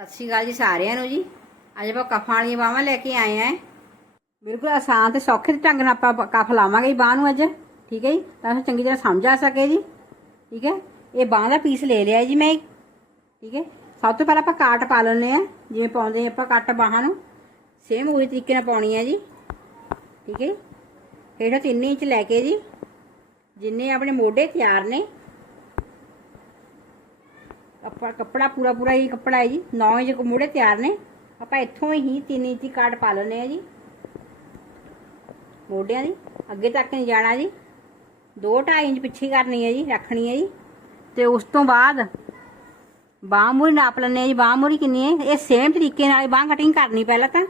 ਸਤਿ ਸ਼੍ਰੀ ਅਕਾਲ ਜੀ ਸਾਰਿਆਂ ਨੂੰ ਜੀ। ਅੱਜ ਆਪਾਂ ਕਫਾਂ ਵਾਲੀਆਂ ਬਾਹਾਂ ਲੈ ਕੇ ਆਏ ਆਂ। ਬਿਲਕੁਲ ਆਸਾਨ ਤੇ ਸੌਖੇ ਢੰਗ ਨਾਲ ਆਪਾਂ ਕਫ ਲਾਵਾਂਗੇ ਜੀ ਬਾਹ ਨੂੰ ਅੱਜ। ਠੀਕ ਹੈ ਜੀ? ਤਾਂ ਤੁਹਾਨੂੰ ਚੰਗੀ ਤਰ੍ਹਾਂ ਸਮਝ ਆ ਸਕੇ ਜੀ। ਠੀਕ ਹੈ? ਇਹ ਬਾਹ ਦਾ ਪੀਸ ਲੈ ਲਿਆ ਜੀ ਮੈਂ। ਠੀਕ ਹੈ? ਸਭ ਤੋਂ ਪਹਿਲਾਂ ਆਪਾਂ ਕਾਟ ਪਾ ਲੈਣੇ ਆ। ਜਿਵੇਂ ਪਾਉਂਦੇ ਆਪਾਂ ਕੱਟ ਬਾਹਾਂ ਨੂੰ। ਸੇਮ ਉਹੀ ਤਰੀਕੇ ਨਾਲ ਪਾਉਣੀ ਹੈ ਜੀ। ਠੀਕ ਹੈ ਜੀ? ਹੇਠਾਂ 3 ਇੰਚ ਲੈ ਕੇ ਜੀ। ਜਿੰਨੇ ਆਪਣੇ ਮੋਢੇ ਤਿਆਰ ਨੇ ਆਪਾਂ ਕੱਪੜਾ ਪੂਰਾ ਪੂਰਾ ਹੀ ਕੱਪੜਾ ਹੈ ਜੀ। 9 ਇੰਚ ਮੂੜੇ ਤਿਆਰ ਨੇ। ਆਪਾਂ ਇੱਥੋਂ ਹੀ 3 ਇੰਚ ਦੀ ਕਾਟ ਪਾ ਲੈਣੇ ਆ ਜੀ। ਮੋਢਿਆਂ ਦੀ। ਅੱਗੇ ਤੱਕ ਨਹੀਂ ਜਾਣਾ ਜੀ। 2.5 ਇੰਚ ਪਿੱਛੇ ਕਰਨੀ ਹੈ ਜੀ, ਰੱਖਣੀ ਹੈ ਜੀ। ਤੇ ਉਸ ਤੋਂ ਬਾਅਦ ਬਾਹ ਮੂਰੀ ਨਾਪ ਲੈਣੇ ਆ ਜੀ। ਬਾਹ ਮੂਰੀ ਕਿੰਨੀ ਹੈ? ਇਹ ਸੇਮ ਤਰੀਕੇ ਨਾਲ ਬਾਹ ਕਟਿੰਗ ਕਰਨੀ ਪਹਿਲਾਂ ਤਾਂ।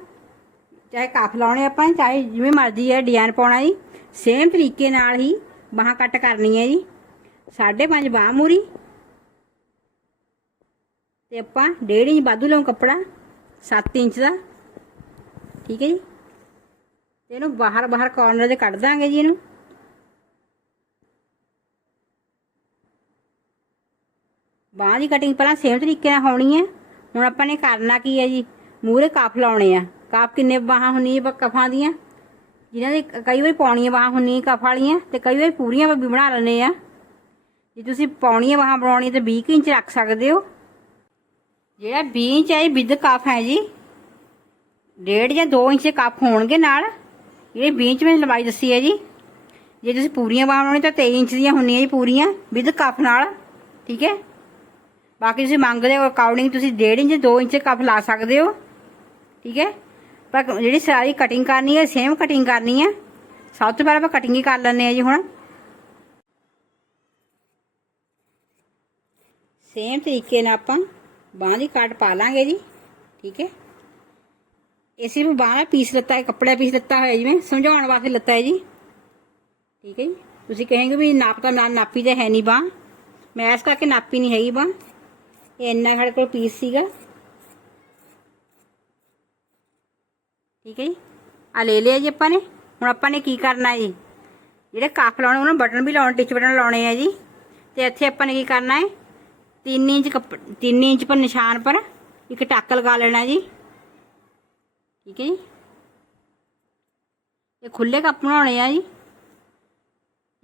ਚਾਹੇ ਕੱਫ ਲਾਉਣੇ ਆਪਾਂ, ਚਾਹੇ ਜਿਵੇਂ ਮਰਜ਼ੀ ਹੈ ਡਿਜ਼ਾਈਨ ਪਾਉਣਾ ਜੀ। ਸੇਮ ਤਰੀਕੇ ਨਾਲ ਹੀ ਬਾਹਾਂ ਕੱਟ ਕਰਨੀ ਹੈ ਜੀ। 5.5 ਬਾਹ ਮੂਰੀ ਤੇ ਆਪਾਂ 1.5 ਇੰਚ ਵਾਧੂ ਲਾਉਂ ਕੱਪੜਾ 7 ਇੰਚ ਦਾ। ਠੀਕ ਹੈ ਜੀ? ਤੇ ਇਹਨੂੰ ਬਾਹਰ ਬਾਹਰ ਕਾਰਨਰ ਦੇ ਕੱਢ ਦਾਂਗੇ ਜੀ ਇਹਨੂੰ। ਬਾਹਾਂ ਦੀ ਕਟਿੰਗ ਪਹਿਲਾਂ ਸੇਮ ਤਰੀਕੇ ਨਾਲ ਹੋਣੀ ਹੈ। ਹੁਣ ਆਪਾਂ ਨੇ ਕਰਨਾ ਕੀ ਹੈ ਜੀ? ਮੂਹਰੇ ਕਾਫ ਲਾਉਣੇ ਆ। ਕਾਫ ਕਿੰਨੇ ਬਾਹਾਂ ਹੁੰਦੀਆਂ ਕਫਾਂ ਦੀਆਂ? ਜਿਨ੍ਹਾਂ ਦੇ ਕਈ ਵਾਰੀ ਪਾਉਣੀਆਂ ਬਾਹਾਂ ਹੁੰਦੀਆਂ ਕਫ ਵਾਲੀਆਂ ਤੇ ਕਈ ਵਾਰੀ ਪੂਰੀਆਂ ਵੀ ਬਣਾ ਲੈਂਦੇ ਆ। ਜੇ ਤੁਸੀਂ ਪਾਉਣੀਆਂ ਬਾਹਾਂ ਬਣਾਉਣੀ ਤੇ 20 ਇੰਚ ਰੱਖ ਸਕਦੇ ਹੋ। ਜਿਹੜਾ 20 ਇੰਚ ਹੈ ਵਿਦ ਕਫ ਹੈ ਜੀ। ਡੇਢ ਜਾਂ 2 ਇੰਚ ਕਫ ਹੋਣਗੇ ਨਾਲ। ਜਿਹੜੇ 20 ਇੰਚ ਮੈਂ ਲੰਬਾਈ ਦੱਸੀ ਹੈ ਜੀ। ਜੇ ਤੁਸੀਂ ਪੂਰੀਆਂ ਬਾਹਾਂ ਬਣਾਉਣੀ ਤਾਂ 23 ਇੰਚ ਦੀਆਂ ਹੁੰਦੀਆਂ ਜੀ ਪੂਰੀਆਂ ਵਿਦ ਕਫ ਨਾਲ। ਠੀਕ ਹੈ? ਬਾਕੀ ਤੁਸੀਂ ਮੰਗਦੇ ਹੋ ਅਕਾਊਂਟਿੰਗ ਤੁਸੀਂ 1.5 ਇੰਚ 2 ਇੰਚ ਕੱਪ ਲਾ ਸਕਦੇ ਹੋ। ਠੀਕ ਹੈ? ਪਰ ਜਿਹੜੀ ਸਾਰੀ ਕਟਿੰਗ ਕਰਨੀ ਹੈ ਸੇਮ ਕਟਿੰਗ ਕਰਨੀ ਹੈ। ਸਭ ਤੋਂ ਪਹਿਲਾਂ ਆਪਾਂ ਕਟਿੰਗ ਹੀ ਕਰ ਲੈਂਦੇ ਆ ਜੀ ਹੁਣ। ਸੇਮ ਤਰੀਕੇ ਨਾਲ ਆਪਾਂ ਬਾਂਹ ਦੀ ਕੱਟ ਪਾ ਲਾਂਗੇ ਜੀ, ਠੀਕ ਹੈ। ਇਹ ਸਿਰਫ ਬਾਂਹ ਦਾ ਪੀਸ ਲੱਤਾ ਹੈ, ਕੱਪੜਾ ਪੀਸ ਲੱਤਾ ਹੋਇਆ ਜਿਵੇਂ ਸਮਝਾਉਣ ਵਾਸਤੇ ਲੱਤਾ ਹੈ ਜੀ। ਠੀਕ ਹੈ ਜੀ। ਤੁਸੀਂ ਕਹੇਂਗੇ ਵੀ ਨਾਪ ਤਾਂ ਨਾਲ ਨਾਪੀ ਤੇ ਹੈ ਨਹੀਂ ਬਾਂਹ। ਮੈਂ ਇਸ ਕਰਕੇ ਨਾਪੀ ਨਹੀਂ ਹੈਗੀ ਬਾਂਹ। ਇਹ ਇੰਨਾ ਸਾਡੇ ਕੋਲ ਪੀਸ ਸੀਗਾ। ਠੀਕ ਹੈ ਜੀ। ਆ ਲੈ ਲਿਆ ਜੀ ਆਪਾਂ ਨੇ। ਹੁਣ ਆਪਾਂ ਨੇ ਕੀ ਕਰਨਾ ਜੀ? ਜਿਹੜੇ ਕੱਫ ਲਾਉਣੇ, ਉਹਨਾਂ ਬਟਨ ਵੀ ਲਾਉਣੇ, ਟਿਚ ਬਟਨ ਲਾਉਣੇ ਆ ਜੀ। ਤੇ ਇੱਥੇ ਆਪਾਂ ਨੇ ਕੀ ਕਰਨਾ ਹੈ? 3 ਇੰਚ ਕੱਪ 3 ਇੰਚ ਪਰ ਨਿਸ਼ਾਨ ਪਰ ਇੱਕ ਟੱਕ ਲਗਾ ਲੈਣਾ ਜੀ। ਠੀਕ ਹੈ ਜੀ। ਇਹ ਖੁੱਲੇ ਕੱਪ ਬਣਾਉਣੇ ਆ ਜੀ।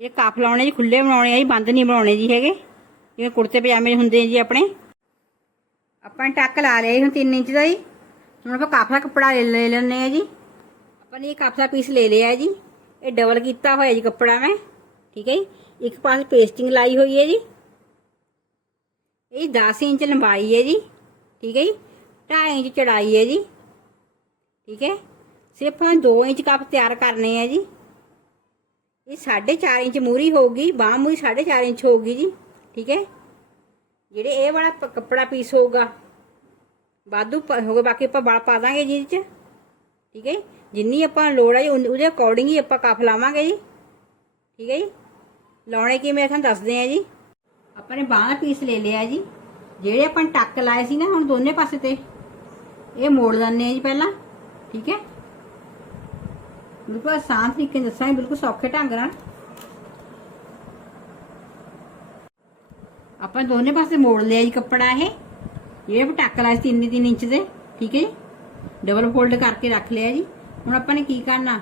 ਇਹ ਕੱਪ ਲਾਉਣੇ ਜੀ ਖੁੱਲੇ ਬਣਾਉਣੇ ਆ ਜੀ, ਬੰਦ ਨਹੀਂ ਬਣਾਉਣੇ ਜੀ ਹੈਗੇ। ਜਿਵੇਂ ਕੁੜਤੇ ਪਜਾਮੇ ਹੁੰਦੇ ਆ ਜੀ ਆਪਣੇ। ਆਪਾਂ ਨੇ ਟੱਕ ਲਾ ਲਿਆ ਜੀ ਹੁਣ 3 ਇੰਚ ਦਾ ਜੀ। ਹੁਣ ਆਪਾਂ ਕੱਪ ਦਾ ਕੱਪੜਾ ਲੈ ਲੈ ਲੈਣੇ ਆ ਜੀ। ਆਪਾਂ ਨੇ ਇਹ ਕੱਪ ਦਾ ਪੀਸ ਲੈ ਲਿਆ ਜੀ। ਇਹ ਡਬਲ ਕੀਤਾ ਹੋਇਆ ਜੀ ਕੱਪੜਾ ਮੈਂ। ਠੀਕ ਹੈ ਜੀ। ਇੱਕ ਪਾਸੇ ਪੇਸਟਿੰਗ ਲਾਈ ਹੋਈ ਹੈ ਜੀ। ਇਹ 10 ਇੰਚ ਲੰਬਾਈ ਹੈ ਜੀ ਠੀਕ ਹੈ ਜੀ 2.5 ਇੰਚ ਚੜਾਈ ਹੈ ਜੀ ਠੀਕ ਹੈ ਸਿਰਫ ਆਪਾਂ 2 ਇੰਚ ਕੱਪ ਤਿਆਰ ਕਰਨੇ ਆ ਜੀ ਇਹ 4.5 ਇੰਚ ਮੂਰੀ ਹੋਊਗੀ ਬਾਹ ਮੂਰੀ 4.5 ਇੰਚ ਹੋਊਗੀ ਜੀ ਠੀਕ ਹੈ ਜਿਹੜੇ ਇਹ ਵਾਲਾ ਪ- ਕੱਪੜਾ ਪੀਸ ਹੋਊਗਾ ਵਾਧੂ ਪ- ਹੋਊਗਾ ਬਾਕੀ ਆਪਾਂ ਵਲ ਪਾ ਦਾਂਗੇ ਜੀ ਇਹਦੇ ਚ ਠੀਕ ਹੈ ਜੀ? ਜਿੰਨੀ ਆਪਾਂ ਲੋੜ ਹੈ ਜੀ ਉਨ- ਉਹਦੇ ਅਕੋਰਡਿੰਗ ਹੀ ਆਪਾਂ ਕੱਫ ਲਾਵਾਂਗੇ ਜੀ ਠੀਕ ਹੈ ਜੀ ਲਾਉਣੇ ਕੀ ਮੈਂ ਤੁਹਾਨੂੰ ਦੱਸਦੇ ਆ ਜੀ ਆਪਾਂ ਨੇ ਬਾਹਾਂ ਦਾ ਪੀਸ ਲੈ ਲਿਆ ਜੀ। ਜਿਹੜੇ ਆਪਾਂ ਨੇ ਟੱਕ ਲਾਏ ਸੀ ਨਾ ਹੁਣ ਦੋਨੇ ਪਾਸੇ ਤੇ, ਇਹ ਮੋੜ ਦਿੰਨੇ ਆ ਜੀ ਪਹਿਲਾਂ, ਠੀਕ ਹੈ? ਬਿਲਕੁਲ ਆਸਾਨ ਤਰੀਕੇ ਨਾਲ ਦੱਸਾਂਗੇ, ਬਿਲਕੁਲ ਸੌਖੇ ਢੰਗ ਨਾਲ। ਆਪਾਂ ਦੋਨੇ ਪਾਸੇ ਮੋੜ ਲਿਆ ਜੀ ਕੱਪੜਾ ਇਹ। ਜਿਹੜੇ ਆਪਾਂ ਟੱਕ ਲਾਏ ਸੀ 3-3 ਇੰਚ ਦੇ, ਠੀਕ ਹੈ ਜੀ? ਡਬਲ ਫੋਲਡ ਕਰਕੇ ਰੱਖ ਲਿਆ ਜੀ। ਹੁਣ ਆਪਾਂ ਨੇ ਕੀ ਕਰਨਾ?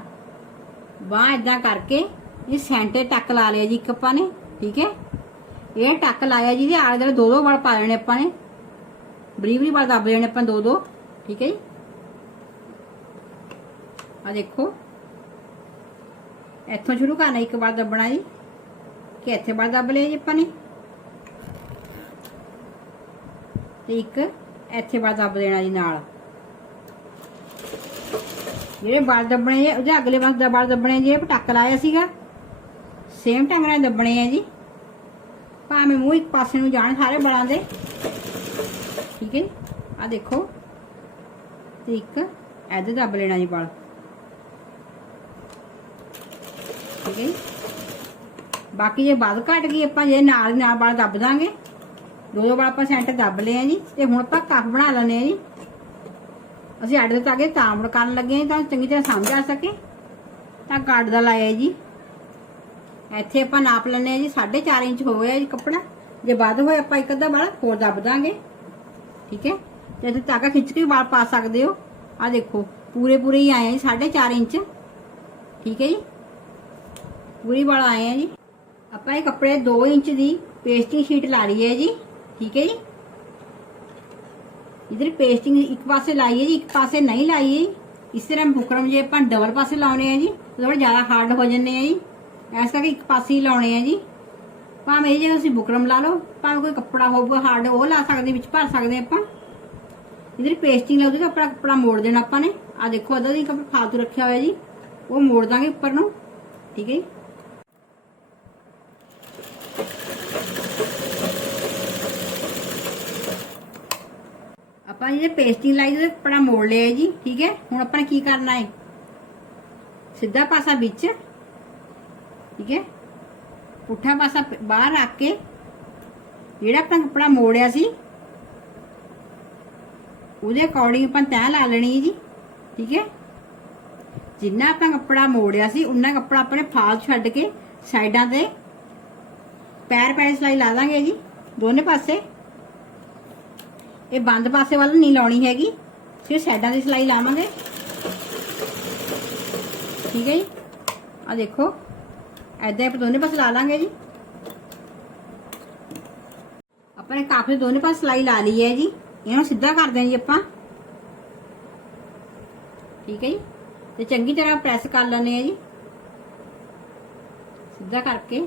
ਬਾਹ ਇਦਾਂ ਕਰਕੇ ਇਹ ਸੈਂਟਰ ਟੱਕ ਲਾ ਲਿਆ ਜੀ ਇੱਕ ਆਪਾਂ ਨੇ, ਠੀਕ ਹੈ? ਇਹ ਟੱਕ ਲਾਇਆ ਜੀ ਦੇ ਆਲੇ ਦੁਆਲੇ ਦੋ ਦੋ ਵਾਲ ਪਾ ਲੈਣੇ ਆਪਾਂ ਨੇ। ਬਰੀ ਬਰੀ ਵਾਲ ਦੱਬ ਲੈਣੇ ਆਪਾਂ ਦੋ ਦੋ, ਠੀਕ ਹੈ ਜੀ। ਆ ਦੇਖੋ। ਇੱਥੋਂ ਸ਼ੁਰੂ ਕਰਨਾ, ਇੱਕ ਵਾਰ ਦੱਬਣਾ ਜੀ, ਕਿ ਇੱਥੇ ਵਾਰ ਦੱਬ ਲਿਆ ਜੀ ਆਪਾਂ ਨੇ। ਤੇ ਇੱਕ ਇੱਥੇ ਵਾਰ ਦੱਬ ਦੇਣਾ ਜੀ ਨਾਲ। ਜਿਹੜੇ ਵਾਲ ਦੱਬਣੇ ਜੀ ਉਹਦੇ ਅਗਲੇ ਪਾਸੇ ਦਾ ਵਾਲ ਦੱਬਣੇ ਜੇ ਇਹ ਲਾਇਆ ਸੀਗਾ ਸੇਮ ਢੰਗ ਨਾਲ ਦੱਬਣੇ ਆ ਜੀ। ਭਾਵੇਂ ਮੂੰਹ ਇੱਕ ਪਾਸੇ ਨੂੰ ਜਾਣ ਸਾਰੇ ਬਲਾਂ ਦੇ। ਠੀਕ ਹੈ ਆ ਦੇਖੋ। ਤੇ ਇੱਕ ਇੱਧਰ ਦੱਬ ਲੈਣਾ ਜੀ ਬਲ ਠੀਕ ਹੈ ਜੀ। ਬਾਕੀ ਜੇ ਵੱਧ ਘਟ ਗਈ, ਆਪਾਂ ਜੇ ਨਾਲ ਦੀ ਨਾਲ ਵਾਲ ਦੱਬ ਦਾਂਗੇ। ਦੋ ਦੋ ਵਾਲ ਆਪਾਂ ਸੈਂਟਰ ਦੱਬ ਲਏ ਆ ਜੀ। ਤੇ ਹੁਣ ਆਪਾਂ ਕੱਪ ਬਣਾ ਲੈਣੇ ਆ ਜੀ। ਅਸੀਂ ਅੱਡ ਦੇ ਤਾਗੇ ਤਾਂਬੜ ਕਰਨ ਲੱਗੇ ਹਾਂ ਤਾਂ ਚੰਗੀ ਤਰ੍ਹਾਂ ਸਮਝ ਆ ਸਕੇ। ਤਾਂ ਕੱਟ ਦਾ ਲਾਇਆ ਜੀ। ਇੱਥੇ ਆਪਾਂ ਨਾਪ ਲੈਣੇ ਆ ਜੀ 4.5 ਇੰਚ ਹੋਇਆ ਜੀ ਕੱਪੜਾ। ਜੇ ਵੱਧ ਹੋਏ ਆਪਾਂ ਇੱਕ ਅੱਧਾ ਵਾਲਾ ਹੋਰ ਦੱਬ ਦਾਂਗੇ। ਠੀਕ ਹੈ? ਤੇ ਤੁਸੀਂ ਧਾਗਾ ਖਿੱਚ ਕੇ ਵਾਲ ਪਾ ਸਕਦੇ ਹੋ। ਆ ਦੇਖੋ, ਪੂਰੇ ਪੂਰੇ ਹੀ ਆਏ ਆ ਜੀ 4.5 ਇੰਚ। ਠੀਕ ਹੈ ਜੀ? ਪੂਰੀ ਵਾਲ ਆਏ ਆ ਜੀ। ਆਪਾਂ ਇਹ ਕੱਪੜੇ 2 ਇੰਚ ਦੀ ਪੇਸਟਿੰਗ ਸ਼ੀਟ ਲਾ ਲਈ ਹੈ ਜੀ। ਠੀਕ ਹੈ ਜੀ? ਇਧਰ ਪੇਸਟਿੰਗ ਇੱਕ ਪਾਸੇ ਲਾਈਏ ਜੀ, ਇੱਕ ਪਾਸੇ ਨਹੀਂ ਲਾਈਏ ਹੈ ਇਸ ਤਰ੍ਹਾਂ ਬੁਕਰਮ ਜੇ ਆਪਾਂ ਡਬਲ ਪਾਸੇ ਲਾਉਣੇ ਆ ਜੀ ਥੋੜਾ ਜ਼ਿਆਦਾ ਹਾਰਡ ਹੋ ਜੰਨੇ ਆ ਜੀ। ਐਸ ਕਰਕੇ ਇੱਕ ਪਾਸੇ ਹੀ ਲਾਉਣੇ ਆ ਜੀ। ਭਾਵੇਂ ਜੇ ਤੁਸੀਂ ਬੁਕਰਮ ਲਾ ਲਓ, ਭਾਵੇਂ ਕੋਈ ਕੱਪੜਾ ਹੋਊਗਾ ਹਾਰਡ ਉਹ ਲਾ ਸਕਦੇ, ਵਿੱਚ ਭਰ ਸਕਦੇ ਆਪਾਂ। ਇਧਰ ਪੇਸਟਿੰਗ ਲਾਉਂਦੇ ਤਾਂ ਆਪਣਾ ਕੱਪੜਾ ਮੋੜ ਦੇਣਾ ਆਪਾਂ ਨੇ। ਆ ਦੇਖੋ ਅਦਾ ਦੀ ਕੱਪੜਾ ਫਾਲਤੂ ਰੱਖਿਆ ਹੋਇਆ ਜੀ। ਉਹ ਮੋੜ ਦਾਂਗੇ ਉੱਪਰ ਨੂੰ। ਠੀਕ ਹੈ ਆਪਾਂ ਜਿਹੜੇ ਪੇਸਟਿੰਗ ਲਾਈ ਉਹਦੇ ਕੱਪੜਾ ਮੋੜ ਲਿਆ ਜੀ, ਠੀਕ ਹੈ। ਹੁਣ ਆਪਾਂ ਨੇ ਕੀ ਕਰਨਾ ਹੈ? ਸਿੱਧਾ ਪਾਸਾ ਵਿੱਚ ਠੀਕ ਹੈ ਪੁੱਠਾ ਪਾਸਾ ਪ- ਬਾਹਰ ਰੱਖ ਕੇ ਜਿਹੜਾ ਆਪਾਂ ਕੱਪੜਾ ਮੋੜਿਆ ਸੀ ਉਹਦੇ ਅਕੋਰਡਿੰਗ ਆਪਾਂ ਤੈਅ ਲਾ ਲੈਣੀ ਹੈ ਜੀ ਠੀਕ ਹੈ ਜਿੰਨਾ ਆਪਾਂ ਕੱਪੜਾ ਮੋੜਿਆ ਸੀ ਉਨਾ ਕੱਪੜਾ ਆਪਾਂ ਨੇ ਫਾਲ ਛੱਡ ਕੇ ਸਾਈਡਾਂ ਤੇ ਪੈਰ ਪੈਰ ਸਲਾਈ ਲਾ ਦਾਂਗੇ ਜੀ ਦੋਨੇ ਪਾਸੇ ਇਹ ਬੰਦ ਪਾਸੇ ਵੱਲ ਨਹੀਂ ਲਾਉਣੀ ਹੈਗੀ ਸਿਰ ਸਾਈਡਾਂ ਦੀ ਸਲਾਈ ਲਾਵਾਂਗੇ ਠੀਕ ਹੈ ਜੀ ਆ ਦੇਖੋ ਐਦਾਂ ਆਪਾਂ ਦੋਨੇ ਪਾਸੇ ਲਾ ਲਾਂਗੇ ਜੀ। ਆਪਾਂ ਨੇ ਕਾਫੀ ਦੋਨੇ ਪਾਸੇ ਸਲਾਈ ਲਾ ਲਈ ਹੈ ਜੀ। ਇਹਨੂੰ ਸਿੱਧਾ ਕਰਦੇ ਹਾਂ ਜੀ ਆਪਾਂ। ਠੀਕ ਹੈ ਜੀ। ਤੇ ਚੰਗੀ ਤਰ੍ਹਾਂ ਪ੍ਰੈਸ ਕਰ ਲੈਣੇ ਆ ਜੀ। ਸਿੱਧਾ ਕਰਕੇ।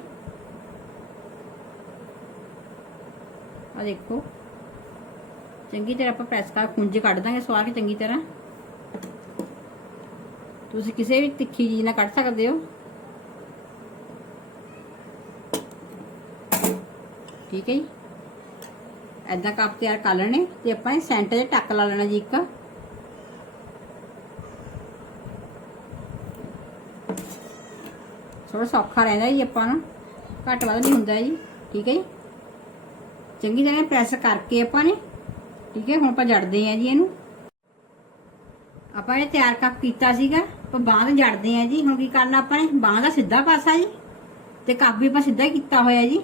ਆ ਦੇਖੋ। ਚੰਗੀ ਤਰ੍ਹਾਂ ਆਪਾਂ ਪ੍ਰੈਸ ਕਰ ਖੁੰਝ ਕੱਢ ਦਾਂਗੇ ਸਵਾਰ ਕੇ ਚੰਗੀ ਤਰ੍ਹਾਂ। ਤੁਸੀਂ ਕਿਸੇ ਵੀ ਤਿੱਖੀ ਚੀਜ਼ ਨਾਲ ਕੱਢ ਸਕਦੇ ਹੋ। ਠੀਕ ਹੈ ਜੀ? ਐਦਾਂ ਕੱਪ ਤਿਆਰ ਕਰ ਲੈਣੇ ਤੇ ਆਪਾਂ ਇਹ ਸੈਂਟਰ 'ਚ ਟੱਕ ਲਾ ਲੈਣਾ ਜੀ ਇੱਕ। ਥੋੜਾ ਸੌਖਾ ਰਹਿੰਦਾ ਜੀ ਆਪਾਂ ਨੂੰ। ਘੱਟ ਵੱਧ ਨਹੀਂ ਹੁੰਦਾ ਜੀ, ਠੀਕ ਹੈ ਜੀ? ਚੰਗੀ ਤਰ੍ਹਾਂ ਪ੍ਰੈਸ ਕਰਕੇ ਆਪਾਂ ਨੇ, ਠੀਕ ਹੈ, ਹੁਣ ਆਪਾਂ ਜੜਦੇ ਆ ਜੀ ਇਹਨੂੰ। ਆਪਾਂ ਇਹ ਤਿਆਰ ਕੱਪ ਕੀਤਾ ਸੀਗਾ, ਆਪਾਂ ਬਾਂਹ ਤੇ ਜੜਦੇ ਆ ਜੀ। ਹੁਣ ਕੀ ਕਰਨਾ ਆਪਾਂ ਨੇ? ਬਾਂਹ ਦਾ ਸਿੱਧਾ ਪਾਸਾ ਜੀ। ਤੇ ਕੱਪ ਵੀ ਆਪਾਂ ਸਿੱਧਾ ਹੀ ਕੀਤਾ ਹੋਇਆ ਜੀ।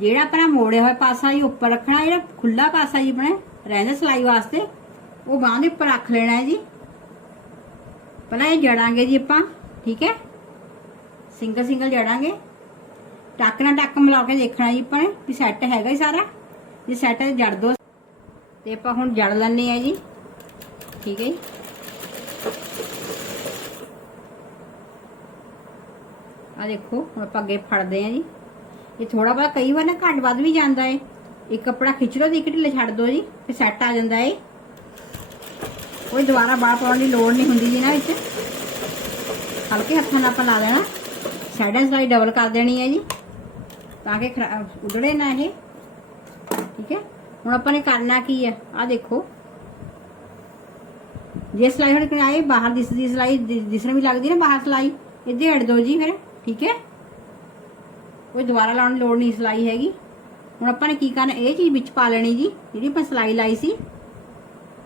ਜਿਹੜਾ ਆਪਣਾ ਮੋੜਿਆ ਹੋਇਆ ਪਾਸਾ ਜੀ ਉੱਪਰ ਰੱਖਣਾ, ਜਿਹੜਾ ਖੁੱਲਾ ਪਾਸਾ ਜੀ ਆਪਣਾ ਰਹਿੰਦਾ ਸਲਾਈ ਵਾਸਤੇ, ਉਹ ਬਾਂਹ ਦੇ ਉੱਪਰ ਰੱਖ ਲੈਣਾ ਹੈ ਜੀ। ਪਹਿਲਾਂ ਇਹ ਜੜਾਂਗੇ ਜੀ ਆਪਾਂ, ਠੀਕ ਹੈ? ਸਿੰਗਲ ਸਿੰਗਲ ਜੜਾਂਗੇ। ਟੱਕ ਨਾਲ ਟੱਕ ਮਿਲਾ ਕੇ ਦੇਖਣਾ ਜੀ ਆਪਾਂ ਨੇ ਵੀ ਸੈੱਟ ਹੈਗਾ ਹੀ ਸਾਰਾ। ਜੇ ਸੈੱਟ ਹੈ ਜੜ ਦੋ। ਤੇ ਆਪਾਂ ਹੁਣ ਜੜ ਲੈਣੇ ਆ ਜੀ। ਠੀਕ ਹੈ ਜੀ। ਆ ਦੇਖੋ, ਹੁਣ ਆਪਾਂ ਅੱਗੇ ਫੜਦੇ ਆ ਜੀ। ਇਹ ਥੋੜਾ ਬਹੁਤ ਕਈ ਵਾਰ ਨਾ ਘੱਟ ਵੱਧ ਵੀ ਜਾਂਦਾ ਏ। ਇੱਕ ਕੱਪੜਾ ਖਿੱਚ ਲਓ ਤੇ ਇੱਕ ਢਿੱਲੇ ਛੱਡ ਦਿਓ ਜੀ ਤੇ ਸੈੱਟ ਆ ਜਾਂਦਾ ਏ। ਕੋਈ ਦੁਬਾਰਾ ਬਾਹਰ ਪਾਉਣ ਦੀ ਲੋੜ ਨਹੀਂ ਹੁੰਦੀ ਜੀ ਨਾ ਵਿੱਚ। ਹਲਕੇ ਹੱਥਾਂ ਨਾਲ ਆਪਾਂ ਲਾ ਦੇਣਾ। ਸਾਈਡਾਂ ਸਲਾਈ ਡਬਲ ਕਰ ਦੇਣੀ ਹੈ ਜੀ। ਤਾਂ ਕਿ ਖਰਾ- ਉਧੜੇ ਨਾ ਇਹ। ਠੀਕ ਹੈ? ਹੁਣ ਆਪਾਂ ਨੇ ਕਰਨਾ ਕੀ ਹੈ? ਆ ਦੇਖੋ। ਜੇ ਸਲਾਈ ਹੁਣ ਕਿਨਾਰੇ ਬਾਹਰ ਦਿਸਦੀ ਸਲਾਈ ਦਿਸਣ ਵੀ ਲੱਗਦੀ ਨਾ ਬਾਹਰ ਸਲਾਈ ਇੱਥੇ ਹਟ ਦੋ ਜੀ ਫਿਰ। ਠੀਕ ਹੈ? ਕੋਈ ਦੁਬਾਰਾ ਲਾਉਣ ਦੀ ਲੋੜ ਨਹੀਂ ਸਲਾਈ ਹੈਗੀ। ਹੁਣ ਆਪਾਂ ਨੇ ਕੀ ਕਰਨਾ, ਇਹ ਚੀਜ਼ ਵਿੱਚ ਪਾ ਲੈਣੀ ਜੀ, ਜਿਹੜੀ ਆਪਾਂ ਸਲਾਈ ਲਾਈ ਸੀ।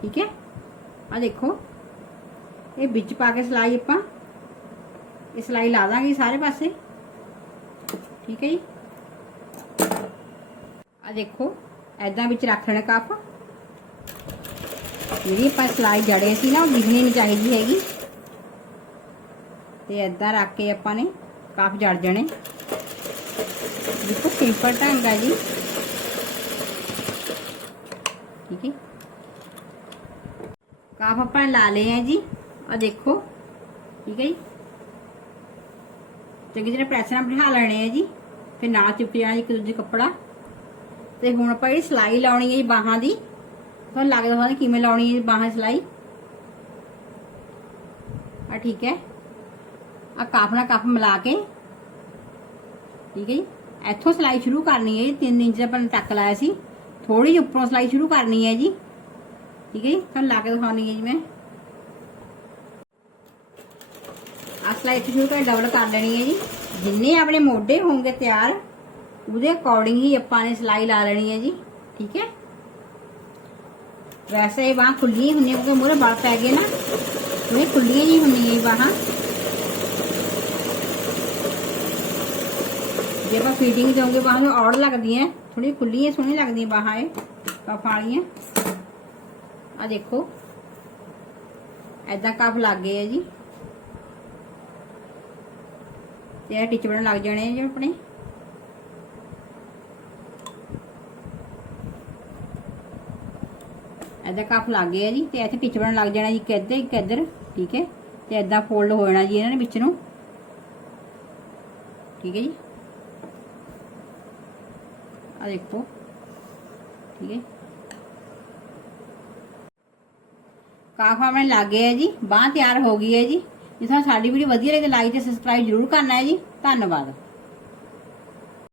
ਠੀਕ ਹੈ? ਆ ਦੇਖੋ। ਇਹ ਵਿੱਚ ਪਾ ਕੇ ਸਲਾਈ ਆਪਾਂ। ਇਹ ਸਲਾਈ ਲਾ ਦਾਂਗੇ ਸਾਰੇ ਪਾਸੇ। ਠੀਕ ਹੈ ਜੀ? ਆ ਦੇਖੋ ਐਦਾਂ ਵਿੱਚ ਰੱਖ ਲੈਣਾ ਕੱਪ। ਜਿਹੜੀ ਆਪਾਂ ਸਲਾਈ ਜੜੇ ਸੀ ਨਾ, ਉਹ ਦਿਖਣੀ ਨਹੀਂ ਚਾਹੀਦੀ ਹੈਗੀ। ਤੇ ਐਦਾਂ ਰੱਖ ਕੇ ਆਪਾਂ ਨੇ ਕੱਪ ਜੜ ਜਾਣੇ। ਸਿੰਪਲ ਢੰਗ ਆ ਜੀ। ਠੀਕ ਹੈ। ਕਾਫ ਆਪਾਂ ਲਾ ਲਏ ਆ ਜੀ। ਆ ਦੇਖੋ। ਠੀਕ ਹੈ ਜੀ। ਚੰਗੀ ਤਰ੍ਹਾਂ ਪ੍ਰੈਸ ਨਾਲ ਬਿਠਾ ਲੈਣੇ ਆ ਜੀ। ਫਿਰ ਨਾਲ ਚਿਪਕ ਜਾਣਾ ਇੱਕ ਦੂਜੇ ਕੱਪੜਾ। ਤੇ ਹੁਣ ਆਪਾਂ ਇਹ ਸਲਾਈ ਲਾਉਣੀ ਹੈ ਜੀ ਬਾਹਾਂ ਦੀ। ਤੁਹਾਨੂੰ ਲੱਗਦਾ ਹੋਣਾ ਕਿਵੇਂ ਲਾਉਣੀ ਹੈ ਬਾਹਾਂ ਦੀ ਸਲਾਈ। ਆ ਠੀਕ ਹੈ। ਆ ਕਾਫ ਨਾਲ ਕਾਫ ਮਿਲਾ ਕੇ। ਠੀਕ ਹੈ ਜੀ। ਇੱਥੋਂ ਸਲਾਈ ਸ਼ੁਰੂ ਕਰਨੀ ਹੈ ਜੀ 3 ਇੰਚ ਦਾ ਆਪਾਂ ਟੱਕ ਲਾਇਆ ਸੀ। ਥੋੜੀ ਜਿਹੀ ਉੱਪਰੋਂ ਸਲਾਈ ਸ਼ੁਰੂ ਕਰਨੀ ਹੈ ਜੀ। ਠੀਕ ਹੈ ਜੀ, ਤੁਹਾਨੂੰ ਲਾ ਕੇ ਦਿਖਾਉਣੀ ਹੈ ਜੀ ਮੈਂ। ਆ ਸਲਾਈ ਇੱਥੇ ਸ਼ੁਰੂ ਕਰ ਡਬਲ ਕਰ ਲੈਣੀ ਹੈ ਜੀ। ਜਿੰਨੇ ਆਪਣੇ ਮੋਢੇ ਹੋਣਗੇ ਤਿਆਰ, ਉਹਦੇ ਅਕੋਰਡਿੰਗ ਹੀ ਆਪਾਂ ਨੇ ਸਲਾਈ ਲਾ ਲੈਣੀ ਹੈ ਜੀ। ਠੀਕ ਹੈ? ਵੈਸੇ ਇਹ ਬਾਹਾਂ ਖੁੱਲੀਆਂ ਹੁੰਦੀਆਂ ਕਿਉਂਕਿ ਮੂਰੇ ਬਲ ਪੈ ਗਏ ਨਾ। ਇਹ ਖੁੱਲੀਆਂ ਜੀ ਹੁੰਦੀਆਂ ਇਹ ਬਾਹਾਂ। ਜੇ ਆਪਾਂ ਫੀਟਿੰਗ ਦੇਵਾਂਗੇ ਬਾਹਾਂ ਨੂੰ ਔੜ ਲੱਗਦੀਆਂ ਥੋੜੀ ਖੁੱਲੀਆਂ ਸੋਹਣੀਆਂ ਲੱਗਦੀਆਂ ਬਾਹਾਂ ਇਹ, ਕਫ ਵਾਲੀਆਂ। ਆ ਦੇਖੋ। ਐਦਾਂ ਕੱਪ ਲੱਗ ਗਏ ਆ ਜੀ। ਤੇ ਇਹ ਟਿਚ ਲੱਗ ਜਾਣੇ ਆ ਜੀ ਆਪਣੇ। ਐਦਾਂ ਕੱਪ ਲੱਗ ਗਏ ਆ ਜੀ, ਤੇ ਇੱਥੇ ਟਿਚ ਲੱਗ ਜਾਣਾ ਜੀ ਇੱਕ ਇੱਧਰ ਇੱਕ ਇੱਧਰ, ਠੀਕ ਹੈ? ਤੇ ਐਦਾਂ ਫੋਲਡ ਹੋ ਜਾਣਾ ਜੀ ਇਹਨਾਂ ਨੇ ਵਿੱਚ ਨੂੰ। ਠੀਕ ਹੈ ਜੀ? ਆ ਦੇਖੋ ਠੀਕ ਹੈ ਕਾਫ ਆਪਣੇ ਲੱਗ ਗਏ ਹੈ ਜੀ ਬਾਹ ਤਿਆਰ ਹੋ ਗਈ ਹੈ ਜੀ ਜੇ ਤੁਹਾਨੂੰ ਸਾਡੀ ਵੀਡੀਓ ਵਧੀਆ ਲੱਗੇ ਲਾਈਕ ਤੇ ਸਬਸਕ੍ਰਾਈਬ ਜ਼ਰੂਰ ਕਰਨਾ ਹੈ ਜੀ ਧੰਨਵਾਦ